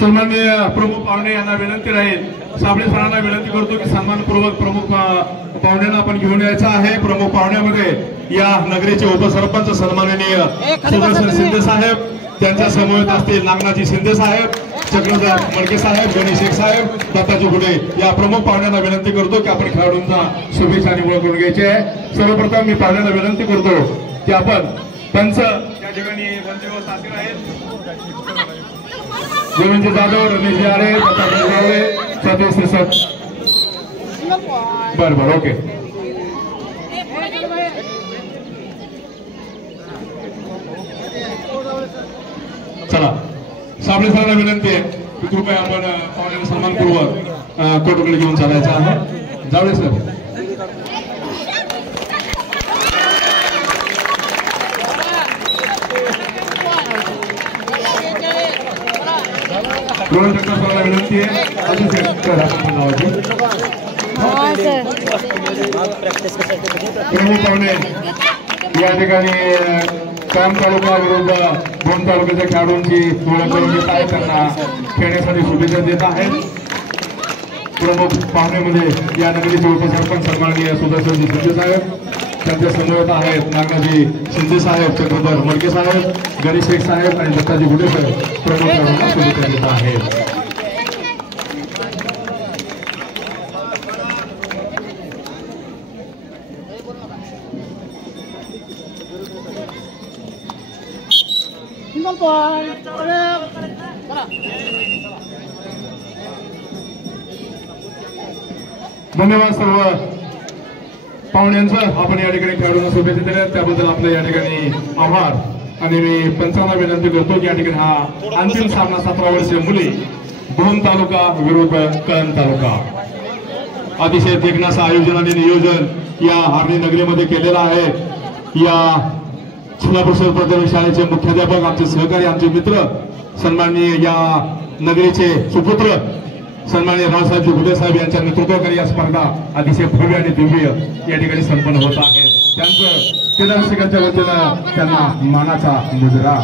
सन्माननीय प्रमुख पाहुणे यांना विनंती राहील, साबळे सरांना विनंती करतो की सन्मानपूर्वक प्रमुख पाहुण्यांना आपण घेऊन यायचं आहे। प्रमुख पाहुण्यामध्ये या नगरीचे उपसरपंच सन्माननीय सुदर्शन शिंदे साहेब, त्यांच्या समवेत असतील नागनाथजी शिंदे साहेब, चक्रधर मडके साहेब, गणेश शेख साहेब, दत्ताजी गुडे या प्रमुख पाहुण्यांना विनंती करतो की आपण खेळाडूंचा शुभेच्छा निवड करून घ्यायची आहे। सर्वप्रथम मी पाहुण्यांना विनंती करतो की आपण पंच या ठिकाणी पंचव्यवस्था साथीर आहेत, गोविंद जाधव, रमेश आरे, दत्ताजी गावडे, सतीश सर। बरोबर, ओके। चला, साबळे सरांना विनंती आहे की कृपया आपण पाहुण्यांना सन्मानपूर्वक कोर्टकडे घेऊन चालायचं आहे। जावळे सर। दोन सरांना विनंती आहे, प्रमुख पाहुणे या ठिकाणी काम तालुका विरुद्ध दोन तालुक्याच्या खेळाडूंची ओळख करून देत आहे, त्यांना खेळण्यासाठी शुभेच्छा देत आहेत। प्रमुख पाहुण्यामध्ये या नगरीचे उपसरपंच सन्माननीय सुदर्शनजी शिंदे साहेब, त्यांच्या समवेत आहेत नागनाथजी शिंदे साहेब, चक्रधर मडके साहेब, गणेश शेख साहेब आणि दत्ताजी गुडे साहेब प्रमुख खेळाडूंना शुभेच्छा देत आहेत। धन्यवाद सर्व पाहुण्यांचं, आपण या ठिकाणी खेळाडूंना शुभेच्छा दिल्या त्याबद्दल आपलं या ठिकाणी आभार। आणि मी पंचांना विनंती करतो की या ठिकाणी हा अंतिम सामना 17 वर्षीय मुली भूम तालुका विरुद्ध कळंब तालुका अतिशय देखणं आयोजन आणि नियोजन या आर्णी नगरीमध्ये केलेलं आहे। या जिल्हा परिषद प्राथमिक शाळेचे मुख्याध्यापक, आमचे सहकारी, आमचे मित्र, सन्माननीय या नगरीचे सुपुत्र सन्माननीय रावसाहेब गुडे साहेब यांच्या नेतृत्वाखाली या स्पर्धा अतिशय भव्य आणि दिव्य या ठिकाणी संपन्न होत आहेत। त्यांचं क्रीडा रसिकांच्या वतीनं त्यांना मानाचा मुजरा।